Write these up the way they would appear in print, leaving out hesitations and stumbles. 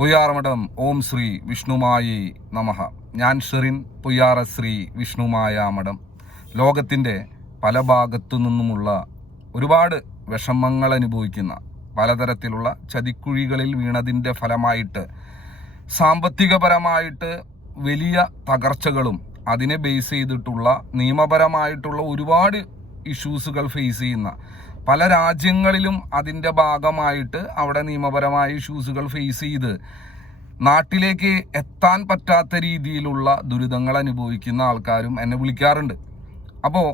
പുയ്യാറമഠം ഓം ശ്രീ വിഷ്ണുമായി നമഃ. ഞാൻ ഷെറിൻ പുയ്യാറ ശ്രീ വിഷ്ണുമായ മഠം. ലോകത്തിൻ്റെ പല ഭാഗത്തു നിന്നുമുള്ള ഒരുപാട് വിഷമങ്ങൾ അനുഭവിക്കുന്ന, പലതരത്തിലുള്ള ചതിക്കുഴികളിൽ വീണതിൻ്റെ ഫലമായിട്ട് സാമ്പത്തികപരമായിട്ട് വലിയ തകർച്ചകളും അതിനെ ബേസ് ചെയ്തിട്ടുള്ള നിയമപരമായിട്ടുള്ള ഒരുപാട് ഇഷ്യൂസുകൾ ഫേസ് ചെയ്യുന്ന പല രാജ്യങ്ങളിലും അതിൻ്റെ ഭാഗമായിട്ട് അവിടെ നിയമപരമായ ഇഷ്യൂസുകൾ ഫേസ് ചെയ്ത് നാട്ടിലേക്ക് എത്താൻ പറ്റാത്ത രീതിയിലുള്ള ദുരിതങ്ങൾ അനുഭവിക്കുന്ന ആൾക്കാരും എന്നെ വിളിക്കാറുണ്ട്. അപ്പോൾ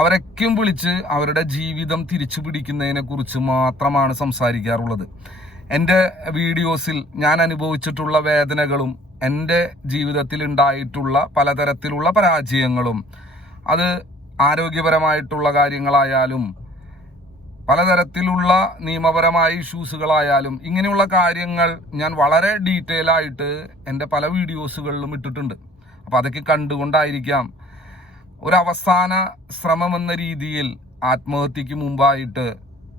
അവരൊക്കെയും വിളിച്ച് അവരുടെ ജീവിതം തിരിച്ചു പിടിക്കുന്നതിനെ കുറിച്ച് മാത്രമാണ് സംസാരിക്കാറുള്ളത്. എൻ്റെ വീഡിയോസിൽ ഞാൻ അനുഭവിച്ചിട്ടുള്ള വേദനകളും എൻ്റെ ജീവിതത്തിൽ ഉണ്ടായിട്ടുള്ള പലതരത്തിലുള്ള പരാജയങ്ങളും, അത് ആരോഗ്യപരമായിട്ടുള്ള കാര്യങ്ങളായാലും പലതരത്തിലുള്ള നിയമപരമായ ഇഷ്യൂസുകളായാലും ഇങ്ങനെയുള്ള കാര്യങ്ങൾ ഞാൻ വളരെ ഡീറ്റെയിൽ ആയിട്ട് എൻ്റെ പല വീഡിയോസുകളിലും ഇട്ടിട്ടുണ്ട്. അപ്പോൾ അതൊക്കെ കണ്ടുകൊണ്ടായിരിക്കാം ഒരവസാന ശ്രമമെന്ന രീതിയിൽ ആത്മഹത്യക്ക് മുമ്പായിട്ട്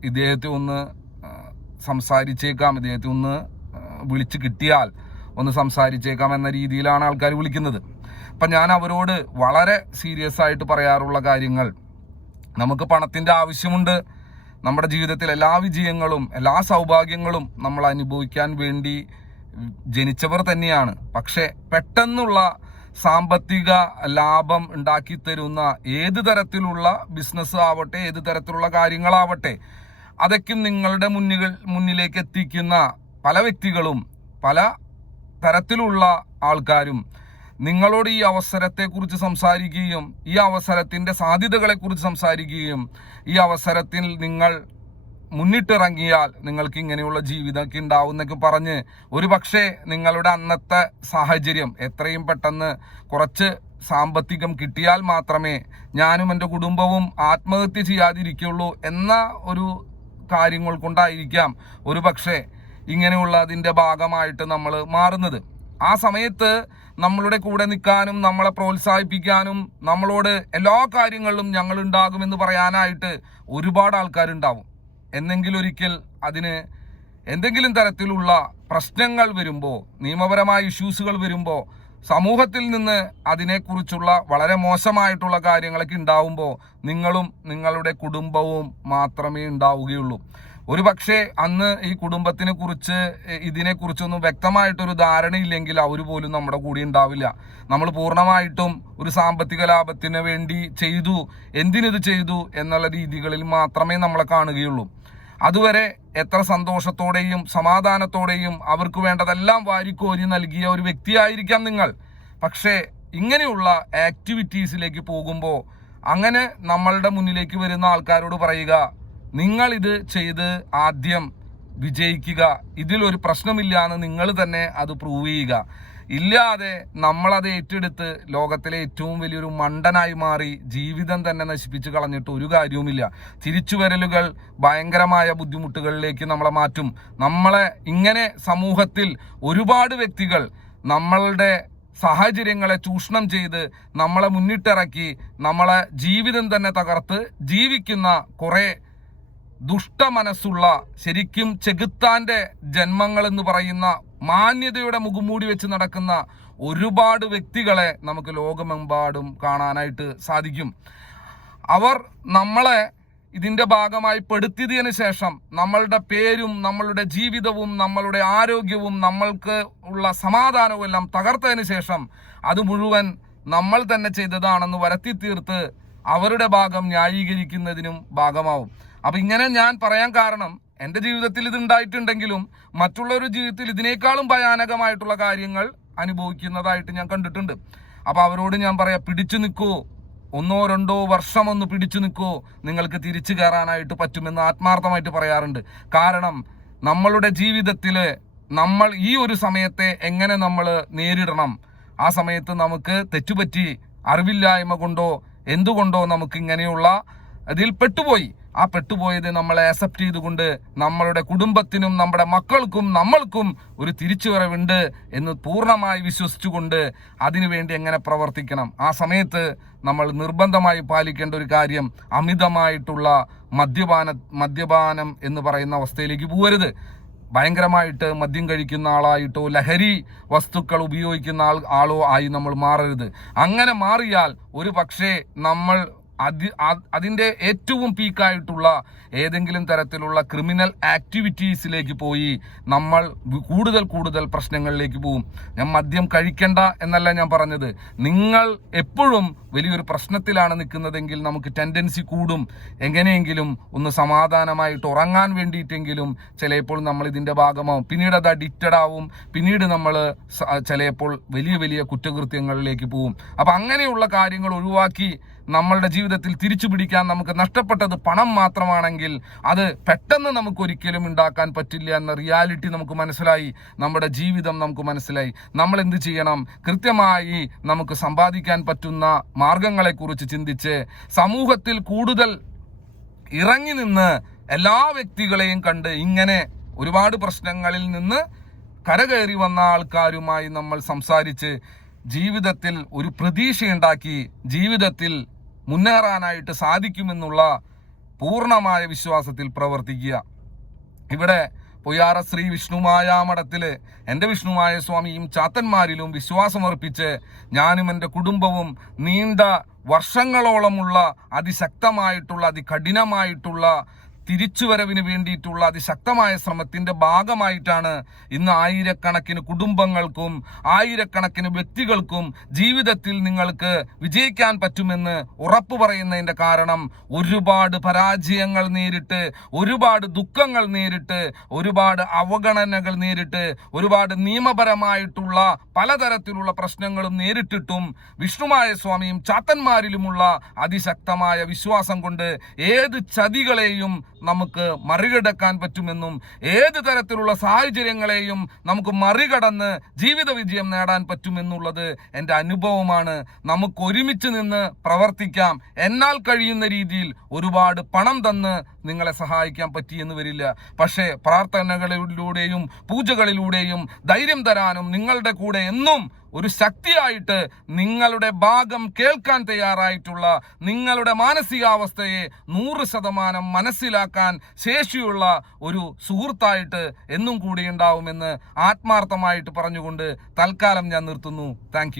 ഇദ്ദേഹത്തെ ഒന്ന് സംസാരിച്ചേക്കാം, ഇദ്ദേഹത്തെ ഒന്ന് വിളിച്ച് കിട്ടിയാൽ ഒന്ന് സംസാരിച്ചേക്കാം എന്ന രീതിയിലാണ് ആൾക്കാർ വിളിക്കുന്നത്. അപ്പം ഞാൻ അവരോട് വളരെ സീരിയസ് ആയിട്ട് പറയാറുള്ള കാര്യങ്ങൾ, നമുക്ക് പണത്തിൻ്റെ ആവശ്യമുണ്ട്. നമ്മുടെ ജീവിതത്തിൽ എല്ലാ വിജയങ്ങളും എല്ലാ സൗഭാഗ്യങ്ങളും നമ്മൾ അനുഭവിക്കാൻ വേണ്ടി ജനിച്ചവർ തന്നെയാണ്. പക്ഷേ പെട്ടെന്നുള്ള സാമ്പത്തിക ലാഭം ഉണ്ടാക്കി തരുന്ന ഏത് തരത്തിലുള്ള ബിസിനസ് ആവട്ടെ, ഏത് തരത്തിലുള്ള കാര്യങ്ങളാവട്ടെ, അതൊക്കെ നിങ്ങളുടെ മുന്നിലേക്ക് എത്തിക്കുന്ന പല വ്യക്തികളും പല തരത്തിലുള്ള ആൾക്കാരും നിങ്ങളോട് ഈ അവസരത്തെക്കുറിച്ച് സംസാരിക്കുകയും ഈ അവസരത്തിൻ്റെ സാധ്യതകളെക്കുറിച്ച് സംസാരിക്കുകയും ഈ അവസരത്തിൽ നിങ്ങൾ മുന്നിട്ടിറങ്ങിയാൽ നിങ്ങൾക്ക് ഇങ്ങനെയുള്ള ജീവിതമൊക്കെ ഉണ്ടാവും എന്നൊക്കെ പറഞ്ഞ് ഒരു പക്ഷേ നിങ്ങളുടെ അന്നത്തെ സാഹചര്യം എത്രയും പെട്ടെന്ന് കുറച്ച് സാമ്പത്തികം കിട്ടിയാൽ മാത്രമേ ഞാനും എൻ്റെ കുടുംബവും ആത്മഹത്യ ചെയ്യാതിരിക്കുള്ളൂ എന്ന ഒരു കാര്യങ്ങൾ കൊണ്ടായിരിക്കാം ഒരു പക്ഷേ ഇങ്ങനെയുള്ള അതിൻ്റെ ഭാഗമായിട്ട് നമ്മൾ മാറുന്നത്. ആ സമയത്ത് നമ്മളുടെ കൂടെ നിൽക്കാനും നമ്മളെ പ്രോത്സാഹിപ്പിക്കാനും നമ്മളോട് എല്ലാ കാര്യങ്ങളിലും ഞങ്ങൾ ഉണ്ടാകുമെന്ന് പറയാനായിട്ട് ഒരുപാട് ആൾക്കാരുണ്ടാവും. എന്നെങ്കിലും ഒരിക്കൽ അതിന് എന്തെങ്കിലും തരത്തിലുള്ള പ്രശ്നങ്ങൾ വരുമ്പോൾ, നിയമപരമായ ഇഷ്യൂസുകൾ വരുമ്പോൾ, സമൂഹത്തിൽ നിന്ന് അതിനെക്കുറിച്ചുള്ള വളരെ മോശമായിട്ടുള്ള കാര്യങ്ങളൊക്കെ ഉണ്ടാവുമ്പോൾ നിങ്ങളും നിങ്ങളുടെ കുടുംബവും മാത്രമേ ഉണ്ടാവുകയുള്ളൂ. ഒരു പക്ഷേ അന്ന് ഈ കുടുംബത്തിനെ കുറിച്ച് ഇതിനെക്കുറിച്ചൊന്നും വ്യക്തമായിട്ടൊരു ധാരണയില്ലെങ്കിൽ അവർ പോലും നമ്മുടെ കൂടെ ഉണ്ടാവില്ല. നമ്മൾ പൂർണ്ണമായിട്ടും ഒരു സാമ്പത്തിക ലാഭത്തിന് വേണ്ടി ചെയ്തു, എന്തിനിത് ചെയ്തു എന്നുള്ള രീതികളിൽ മാത്രമേ നമ്മളെ കാണുകയുള്ളൂ. അതുവരെ എത്ര സന്തോഷത്തോടെയും സമാധാനത്തോടെയും അവർക്ക് വേണ്ടതെല്ലാം വാരിക്കോരി നൽകിയ ഒരു വ്യക്തിയായിരിക്കാം നിങ്ങൾ. പക്ഷേ ഇങ്ങനെയുള്ള ആക്ടിവിറ്റീസിലേക്ക് പോകുമ്പോൾ അങ്ങനെ നമ്മളുടെ മുന്നിലേക്ക് വരുന്ന ആൾക്കാരോട് പറയുക, നിങ്ങൾ ഇത് ചെയ്ത് ആദ്യം വിജയിക്കുക, ഇതിലൊരു പ്രശ്നമില്ല എന്ന് നിങ്ങൾ തന്നെ അത് പ്രൂവ് ചെയ്യുക. ഇല്ലാതെ നമ്മളത് ഏറ്റെടുത്ത് ലോകത്തിലെ ഏറ്റവും വലിയൊരു മണ്ടനായി മാറി ജീവിതം തന്നെ നശിപ്പിച്ച് കളഞ്ഞിട്ട് ഒരു കാര്യവുമില്ല. തിരിച്ചുവരലുകൾ ഭയങ്കരമായ ബുദ്ധിമുട്ടുകളിലേക്ക് നമ്മളെ മാറ്റും. നമ്മളെ ഇങ്ങനെ സമൂഹത്തിൽ ഒരുപാട് വ്യക്തികൾ നമ്മളുടെ സാഹചര്യങ്ങളെ ചൂഷണം ചെയ്ത് നമ്മളെ മുന്നിട്ടിറക്കി നമ്മളെ ജീവിതം തന്നെ തകർത്ത് ജീവിക്കുന്ന കുറേ ദുഷ്ടമനസ്സുള്ള, ശരിക്കും ചെകുത്താന്റെ ജന്മങ്ങൾ എന്ന് പറയുന്ന മാന്യതയുടെ മുഖംമൂടി വെച്ച് നടക്കുന്ന ഒരുപാട് വ്യക്തികളെ നമുക്ക് ലോകമെമ്പാടും കാണാനായിട്ട് സാധിക്കും. അവർ നമ്മളെ ഇതിൻ്റെ ഭാഗമായി പെടുത്തിയതിനു ശേഷം നമ്മളുടെ പേരും നമ്മളുടെ ജീവിതവും നമ്മളുടെ ആരോഗ്യവും നമ്മൾക്ക് ഉള്ള സമാധാനവും എല്ലാം തകർത്തതിന് ശേഷം അത് മുഴുവൻ നമ്മൾ തന്നെ ചെയ്തതാണെന്ന് വരുത്തി തീർത്ത് അവരുടെ ഭാഗം ന്യായീകരിക്കുന്നതിനും ഭാഗമാവും. അപ്പം ഇങ്ങനെ ഞാൻ പറയാൻ കാരണം, എൻ്റെ ജീവിതത്തിൽ ഇത് ഉണ്ടായിട്ടുണ്ടെങ്കിലും മറ്റുള്ളവരുടെ ജീവിതത്തിൽ ഇതിനേക്കാളും ഭയാനകമായിട്ടുള്ള കാര്യങ്ങൾ അനുഭവിക്കുന്നതായിട്ട് ഞാൻ കണ്ടിട്ടുണ്ട്. അപ്പോൾ അവരോട് ഞാൻ പറയാം, പിടിച്ചു നിൽക്കൂ, 1-2 വർഷം ഒന്ന് പിടിച്ചു നിൽക്കൂ, നിങ്ങൾക്ക് തിരിച്ചു കയറാനായിട്ട് പറ്റുമെന്ന് ആത്മാർത്ഥമായിട്ട് പറയാറുണ്ട്. കാരണം നമ്മളുടെ ജീവിതത്തിൽ നമ്മൾ ഈ ഒരു സമയത്തെ എങ്ങനെ നമ്മൾ നേരിടണം, ആ സമയത്ത് നമുക്ക് തെറ്റുപറ്റി അറിവില്ലായ്മ കൊണ്ടോ എന്തുകൊണ്ടോ നമുക്ക് ഇങ്ങനെയുള്ള അതിൽ പെട്ടുപോയി. ആ പെട്ടുപോയത് നമ്മളെ അക്സെപ്റ്റ് ചെയ്തുകൊണ്ട് നമ്മളുടെ കുടുംബത്തിനും നമ്മുടെ മക്കൾക്കും നമ്മൾക്കും ഒരു തിരിച്ചുവരവുണ്ട് എന്ന് പൂർണ്ണമായി വിശ്വസിച്ചുകൊണ്ട് അതിനുവേണ്ടി എങ്ങനെ പ്രവർത്തിക്കണം. ആ സമയത്ത് നമ്മൾ നിർബന്ധമായി പാലിക്കേണ്ട ഒരു കാര്യം, അമിതമായിട്ടുള്ള മദ്യപാനം എന്ന് പറയുന്ന അവസ്ഥയിലേക്ക് പോകരുത്. ഭയങ്കരമായിട്ട് മദ്യം കഴിക്കുന്ന ആളായിട്ടോ ലഹരി വസ്തുക്കൾ ഉപയോഗിക്കുന്ന ആളോ ആയി നമ്മൾ മാറരുത്. അങ്ങനെ മാറിയാൽ ഒരു പക്ഷേ നമ്മൾ അതിൻ്റെ ഏറ്റവും പീക്കായിട്ടുള്ള ഏതെങ്കിലും തരത്തിലുള്ള ക്രിമിനൽ ആക്ടിവിറ്റീസിലേക്ക് പോയി നമ്മൾ കൂടുതൽ പ്രശ്നങ്ങളിലേക്ക് പോകും. ഞാൻ മദ്യം കഴിക്കണ്ട എന്നല്ല ഞാൻ പറഞ്ഞത്. നിങ്ങൾ എപ്പോഴും വലിയൊരു പ്രശ്നത്തിലാണ് നിൽക്കുന്നതെങ്കിൽ നമുക്ക് ടെൻഡൻസി കൂടും. എങ്ങനെയെങ്കിലും ഒന്ന് സമാധാനമായിട്ട് ഉറങ്ങാൻ വേണ്ടിയിട്ടെങ്കിലും ചിലപ്പോൾ നമ്മൾ ഇതിൻ്റെ ഭാഗമാവും. പിന്നീട് അത് അഡിക്റ്റഡ് ആവും. പിന്നീട് നമ്മൾ ചിലപ്പോൾ വലിയ കുറ്റകൃത്യങ്ങളിലേക്ക് പോകും. അപ്പം അങ്ങനെയുള്ള കാര്യങ്ങൾ ഒഴിവാക്കി നമ്മളുടെ ജീവിതത്തിൽ തിരിച്ചു പിടിക്കാൻ നമുക്ക് നഷ്ടപ്പെട്ടത് പണം മാത്രമാണെങ്കിൽ അത് പെട്ടെന്ന് നമുക്ക് ഒരിക്കലും ഉണ്ടാക്കാൻ പറ്റില്ല എന്ന റിയാലിറ്റി നമുക്ക് മനസ്സിലായി. നമ്മുടെ ജീവിതം നമുക്ക് മനസ്സിലായി. നമ്മൾ എന്ത് ചെയ്യണം? കൃത്യമായി നമുക്ക് സമ്പാദിക്കാൻ പറ്റുന്ന മാർഗങ്ങളെക്കുറിച്ച് ചിന്തിച്ച് സമൂഹത്തിൽ കൂടുതൽ ഇറങ്ങി നിന്ന് എല്ലാ വ്യക്തികളെയും കണ്ട് ഇങ്ങനെ ഒരുപാട് പ്രശ്നങ്ങളിൽ നിന്ന് കരകയറി വന്ന ആൾക്കാരുമായി നമ്മൾ സംസാരിച്ച് ജീവിതത്തിൽ ഒരു പ്രതീക്ഷയുണ്ടാക്കി ജീവിതത്തിൽ മുന്നേറാനായിട്ട് സാധിക്കുമെന്നുള്ള പൂർണ്ണമായ വിശ്വാസത്തിൽ പ്രവർത്തിക്കുക. ഇവിടെ പൊയ്യാറ ശ്രീ വിഷ്ണുമായ മഠത്തില് എൻ്റെ വിഷ്ണുമായ സ്വാമിയും ചാത്തന്മാരിലും വിശ്വാസമർപ്പിച്ച് ഞാനും എൻ്റെ കുടുംബവും നീണ്ട വർഷങ്ങളോളമുള്ള അതിശക്തമായിട്ടുള്ള അതികഠിനമായിട്ടുള്ള തിരിച്ചുവരവിന് വേണ്ടിയിട്ടുള്ള അതിശക്തമായ ശ്രമത്തിന്റെ ഭാഗമായിട്ടാണ് ഇന്ന് ആയിരക്കണക്കിന് കുടുംബങ്ങൾക്കും ആയിരക്കണക്കിന് വ്യക്തികൾക്കും ജീവിതത്തിൽ നിങ്ങൾക്ക് വിജയിക്കാൻ പറ്റുമെന്ന് ഉറപ്പു പറയുന്നതിന്റെ കാരണം ഒരുപാട് പരാജയങ്ങൾ നേരിട്ട്, ഒരുപാട് ദുഃഖങ്ങൾ നേരിട്ട്, ഒരുപാട് അവഗണനകൾ നേരിട്ട്, ഒരുപാട് നിയമപരമായിട്ടുള്ള പലതരത്തിലുള്ള പ്രശ്നങ്ങളും നേരിട്ടിട്ടും വിഷ്ണുമായ സ്വാമിയും ചാത്തന്മാരിലുമുള്ള അതിശക്തമായ വിശ്വാസം കൊണ്ട് ഏത് ചതികളെയും നമുക്ക് മറികടക്കാൻ പറ്റുമെന്നും ഏത് തരത്തിലുള്ള സാഹചര്യങ്ങളെയും നമുക്ക് മറികടന്ന് ജീവിത വിജയം നേടാൻ പറ്റുമെന്നുള്ളത് എൻ്റെ അനുഭവമാണ്. നമുക്ക് ഒരുമിച്ച് നിന്ന് പ്രവർത്തിക്കാം. എന്നാൽ കഴിയുന്ന രീതിയിൽ ഒരുപാട് പണം തന്ന് നിങ്ങളെ സഹായിക്കാൻ പറ്റിയെന്ന് വരില്ല. പക്ഷേ പ്രാർത്ഥനകളിലൂടെയും പൂജകളിലൂടെയും ധൈര്യം തരാനും നിങ്ങളുടെ കൂടെ എന്നും ഒരു ശക്തിയായിട്ട് നിങ്ങളുടെ ഭാഗം കേൾക്കാൻ തയ്യാറായിട്ടുള്ള, നിങ്ങളുടെ മാനസികാവസ്ഥയെ 100% മനസ്സിലാക്കാൻ ശേഷിയുള്ള ഒരു സുഹൃത്തായിട്ട് എന്നും കൂടി ഉണ്ടാവുമെന്ന് ആത്മാർത്ഥമായിട്ട് പറഞ്ഞുകൊണ്ട് തൽക്കാലം ഞാൻ നിർത്തുന്നു. താങ്ക്